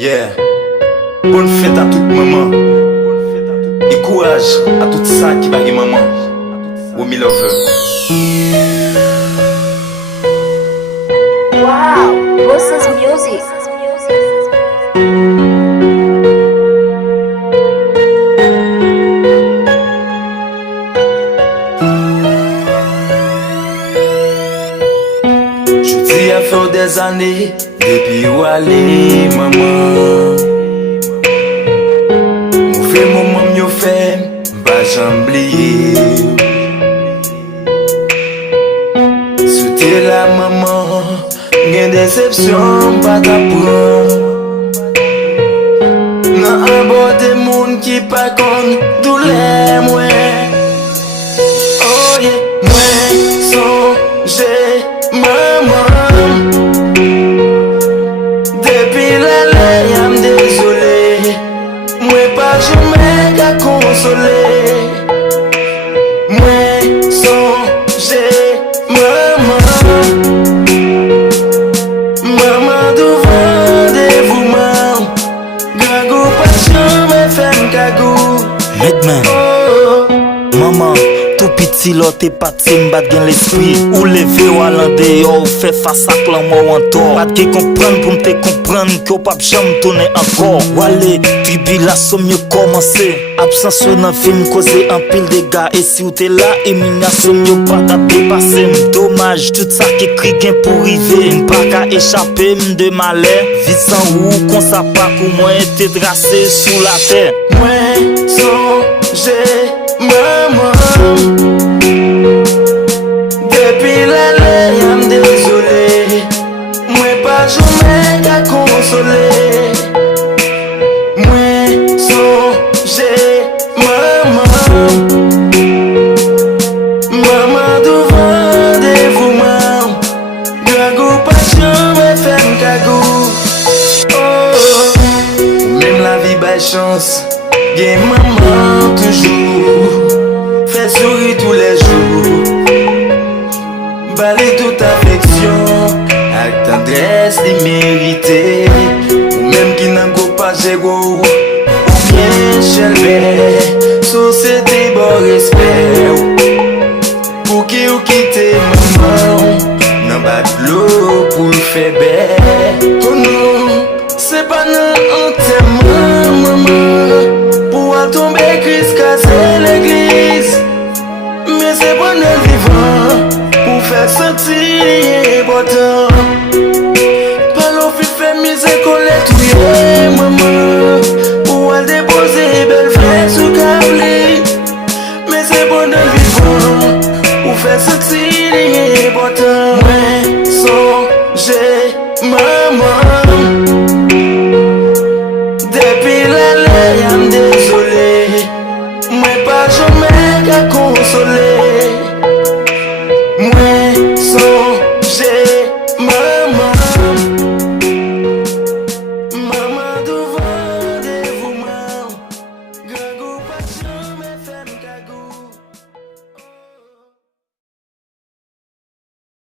Yeah. Bonne fête à toute maman. Et courage à tout ça qui va maman. Rhomy Lover. Wow, this is music. Je dis à faire des années depuis où aller maman. Mauvais moment mieux fait, pas j'oublier. C'était la maman, une déception pas d'apprendre. Nan un bon des monde qui pas compte douleur moi. Oh yeah, Mwen, sonje, manman. Depuis l'aller, y'a désolé. Mwen pas jamais qu'à consoler. Mwen, sonje, manman. Maman devant vous maman. Gagou pas jamais fait un cagou. Medman, maman, tout petit là t'es parti m'bat gen l'esprit. Ou lever ou aller ou fait face à clan moi en tort. Pas de comprendre pour me comprendre que pas jamais tourner encore. Ou aller, tribulation mieux commencer. Absence dans film causer un pile de dégâts. Et si ou t'es là, élimination mieux pas qu'à dépasser. Dommage, tout ça qui crie gain pour river. M'pas qu'à échapper de malheur. Vie sans ou qu'on ça pas pour moi t'es tracé sous la terre. Mwen, sonje, maman. Depuis l'aller, y'a désolé. Mwen pas jamais qu'à consoler. Mwen, sonje, maman. Maman devant vous maman. Gagou pas jamais fait un cagou. Oh, même la vie baille chance. Gen maman toujours. Fait sourire tous les jours. Balai toute affection. Avec tendresse mérité. Ou même qui n'a pas zéro. Ou bien chelvé. Société bon respect. Pour qui ou quitter maman. Nan bat l'eau pour le faire belle. Oh non, c'est pas nan enterrement maman. Pour tomber Christ casser l'église. Mais c'est bon de vivant. Pour faire sentir important. Pas l'eau fait misère coller tout yé maman. Pour aller déposer belle frère sous câble. Mais c'est bon de vivant. Pour faire sentir important. Mwen, sonje, maman.